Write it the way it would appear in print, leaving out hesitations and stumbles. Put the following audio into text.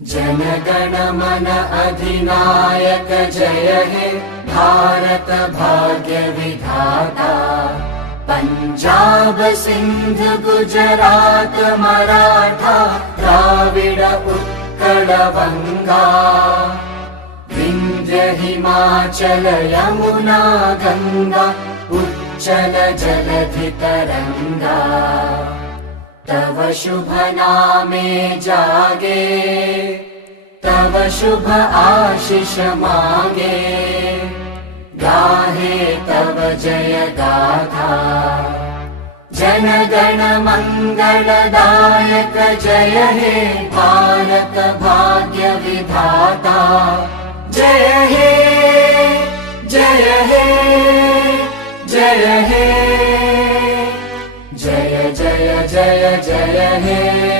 जनगण मन अधिनायक जय हे भारत भाग्य विधाता। पंजाब सिंध गुजरात मराठा द्राविड उत्कल बंगा। विंध्य हिमाचल यमुना गंगा उच्चल जलधि तरंगा। तव शुभ नामे जागे तव शुभ आशीष मागे। गाहे तव जय गाथा जनगण मंगलदायक जय हे भारत भाग्य विधाता। जय हे जय हे जय हे जय जय जय जय हे।